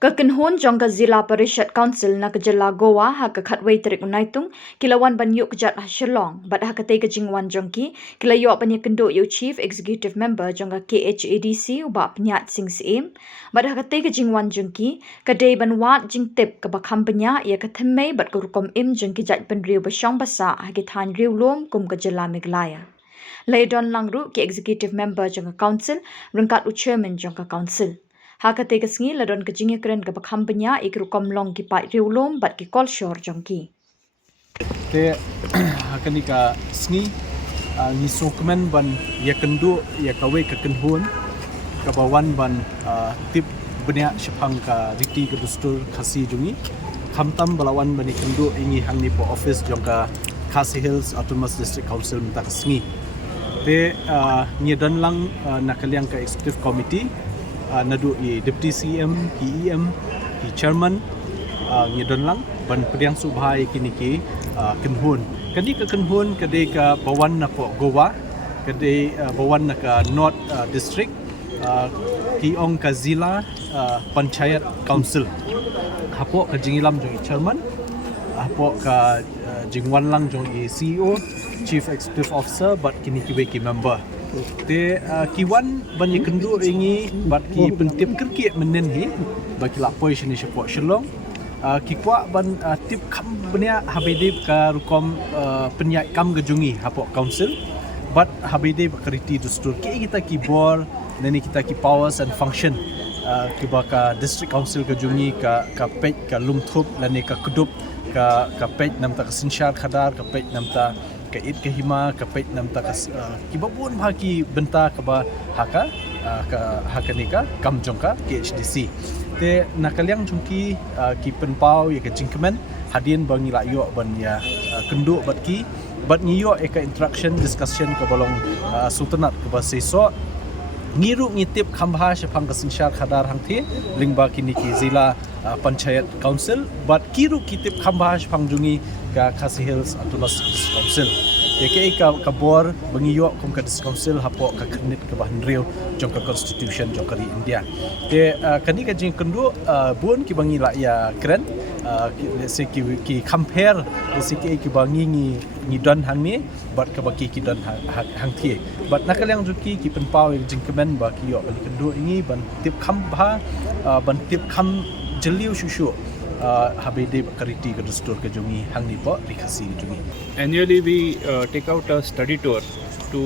Kynhun Jngoh Zila Parishad Council na kejala Goa ha ke Khadc terik unaitung kilawan ban yuk kejat Shillong bat ha kate kejingwan jongki kilayo panya kendo yu Chief Executive Member Jngoh Khadc uba penyat Synhsar bat ha kate kejingwan jongki kadai ban wat jingtip ke bakam penya ya kathemei bat kurukom jongki jat ban riu basyong basa ha kithan riu lom kum kejala Meghalaya. Laidon langru ke Executive Member Jngoh Council rengkat Chairman Jngoh Council. Hakate kesngi ladon kejingnya keren ke bakham penya ikru komlong ki pat riulom bat ki kolshor jongki. Te hakani ka sngi ni sokmen ban ya kendu ya kawe ke Kynhun ka bawan ban tip benya shapang ka riti ke dustur khasi jungi khamtam balawan bani kendu ingi hangni po office jongka Khadc Hills Autonomous District Council minta sngi te ni dan lang nakaliang ka executive committee nadu i deputy CM, EM, chairman ngidon lang ban pediang subhai kini ki Kynhun. Kadi ke Kynhun kadi ka bawan na po Goa, kadi bawan na ka North District, ki ong ka Zila Panchayat Council. Hapo ka jingilam jong chairman, hapo ka jingwan lang jong i CEO, Chief Executive Officer bat kini ki member. Te kiwan banyak kendu ingi bat ki pentip kerki menen hi bagi lapoi sini support Shillong ki kwa ban tip kam benya habidib ka rukom penyai kam gejungi hapok council bat habidib keriti dustur ki kita ki bor nani kita ki powers and function ki baka district council gejungi ka pej ka lumthup lani ka kudup ka pej namta ka Synhsar khadar ka pej namta ka it ke hima ka pej namta ka kibabun bhaki benta ka ba haka ka hakanika kam jongka KHDC te nakaliang jongki ki penpau ya ka jingkemen hadin bangi la yo ban ya kendu bat ki bat ngiyo eka interaction discussion ka balong sultanat ka ba seso ngiru ngitip khambha shapang ka Synhsar khadar hangthi lingba kini ki zila panchayat council bat kiru kitip khambha shapang jungi ka Khadc Hills Autonomous District Council ke ka bor bangiyo kum ka district council hapo ka knit ka bahan riu jong ka constitution jong kari India te kani ka jing kendu bun ki bangi la ya keren se ki compare se ki bangi ni don hang ni bat ka baki ki don hang thi bat nakaliang juki ki penpau jing kemen ba ki yo bali kendu ingi ban tip khambha ban tip kham jeliu shushu habide kariti ke dustur ke jungi hangni po rikhasi jungi. Annually we take out a study tour to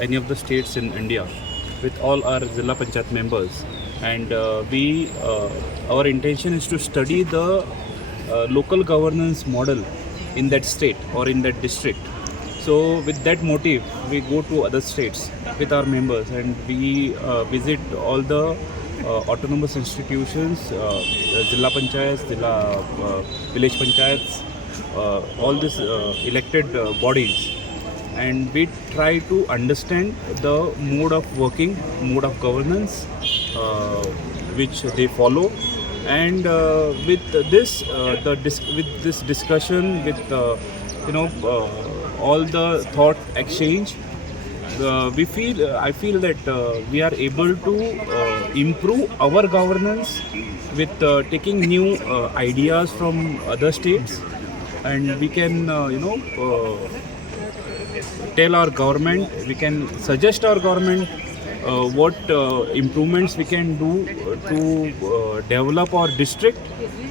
any of the states in India with all our Zilla Panchayat members, and our intention is to study the local governance model in that state or in that district. So with that motive we go to other states with our members and we visit all the autonomous institutions, Zilla Panchayats, Zilla village panchayats, all these elected bodies, and we try to understand the mode of working, mode of governance which they follow, and with this discussion, with all the thought exchange, I feel that we are able to improve our governance with taking new ideas from other states, and we can tell our government, we can suggest our government what improvements we can do to develop our district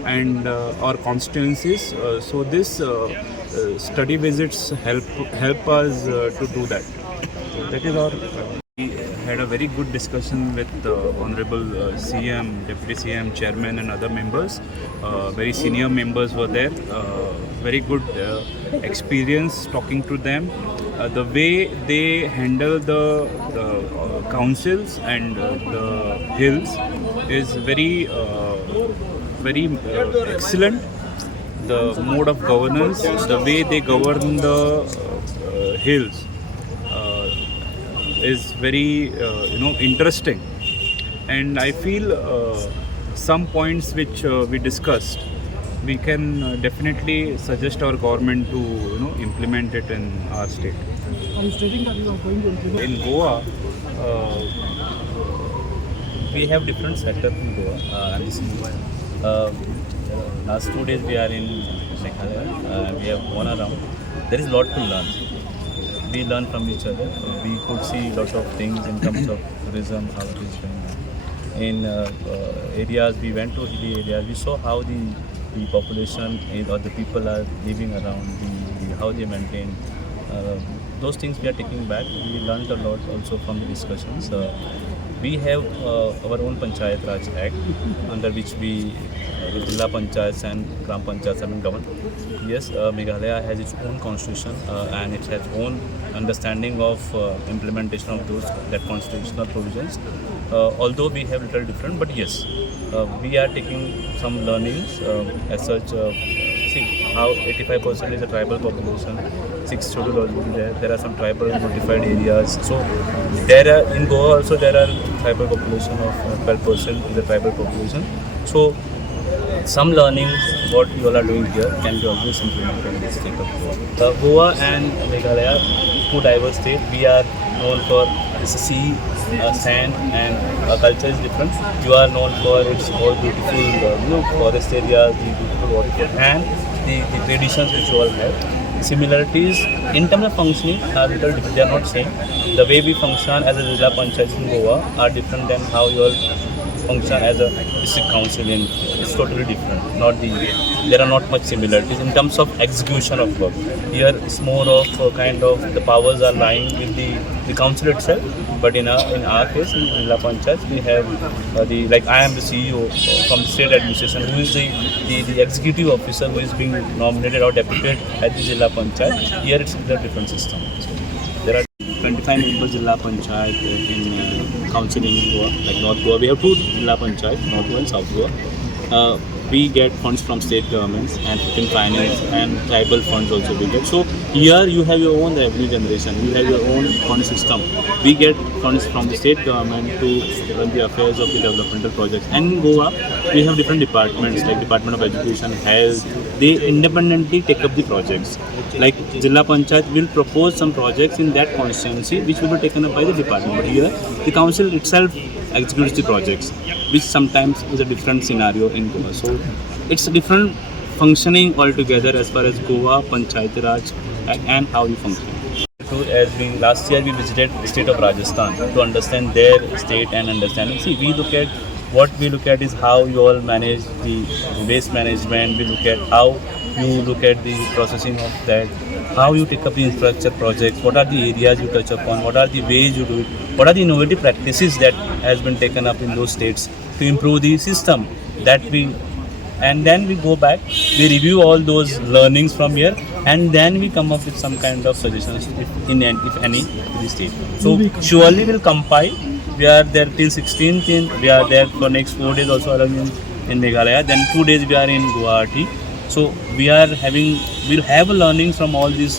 and our constituencies. So this study visits help us to do that. That is our. We had a very good discussion with Honorable CM, Deputy CM, Chairman and other members. Very senior members were there. Very good experience talking to them. The way they handle the councils and the hills is very excellent. The mode of governance, the way they govern the hills is very interesting, and I feel some points which we discussed, we can definitely suggest our government to implement it in our state. Are you stating that you are going to implement? In Goa, we have different sector in Goa, and this is last 2 days we are in Meghalaya. We have gone around. There is a lot to learn. We learn from each other. We could see a lot of things in terms of tourism, how it is going on. In areas, we went to hilly areas. We saw how the population or the people are living around, how they maintain. Those things we are taking back. We learned a lot also from the discussions. We have our own Panchayat Raj Act, under which we, Jilla Panchayats and Gram Panchayats have been governed. Yes, Meghalaya has its own constitution and it has own understanding of implementation of that constitutional provisions. Although we have little different, but yes, we are taking some learnings as such. See how 85% is a tribal population, 6 scheduled there are some tribal notified areas. So there are in Goa also there are tribal population of 12% is the tribal population. So some learnings what you all are doing here can be always implemented in the state of Goa. Goa and Meghalaya, two diverse states. We are known for the sea, sand, and our culture is different. You are known for its all beautiful forest areas, the beautiful water, and the traditions which you all have. Similarities in terms of functioning are little different. They are not same. The way we function as a Jilla Panchayat in Goa are different than how you all function as a district council in. It's totally different. There are not much similarities in terms of execution of work. Here it's more of kind of the powers are lying with the council itself. But in our case, in Jilla Panchayat, we have like I am the CEO from the state administration, who is the executive officer who is being nominated or deputed at the Jilla Panchayat. Here it's a different system. So there are 25 members Jilla Panchayat in council in Goa, like North Goa. We have 2 Jilla Panchayat, North Goa and South Goa. We get funds from state governments and in finance and tribal funds also we get. So here you have your own revenue generation, you have your own fund system. We get funds from the state government to run the affairs of the developmental projects. And in Goa, we have different departments like Department of Education, Health. They independently take up the projects. Like Jilla Panchayat will propose some projects in that constituency which will be taken up by the department. But here, the council itself executes the projects, which sometimes is a different scenario in Goa. So it's a different functioning altogether as far as Goa, Panchayat Raj and how we function. As being last year we visited the state of Rajasthan to understand their state and understanding. See, what we look at is how you all manage the waste management. We look at how you look at the processing of that, how you take up the infrastructure projects, what are the areas you touch upon, what are the ways you do it, what are the innovative practices that has been taken up in those states to improve the system and then we go back, we review all those learnings from here and then we come up with some kind of suggestions if any to the state. So surely we'll compile. We are there till 16th, we are there for next 4 days also in Meghalaya, then 2 days we are in Guwahati. So we'll have learnings from all these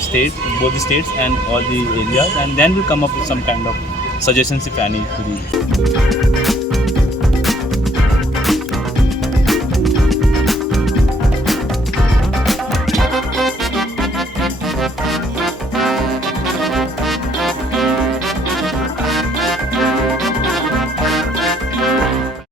states, both the states and all the areas, and then we'll come up with some kind of suggestions if any to the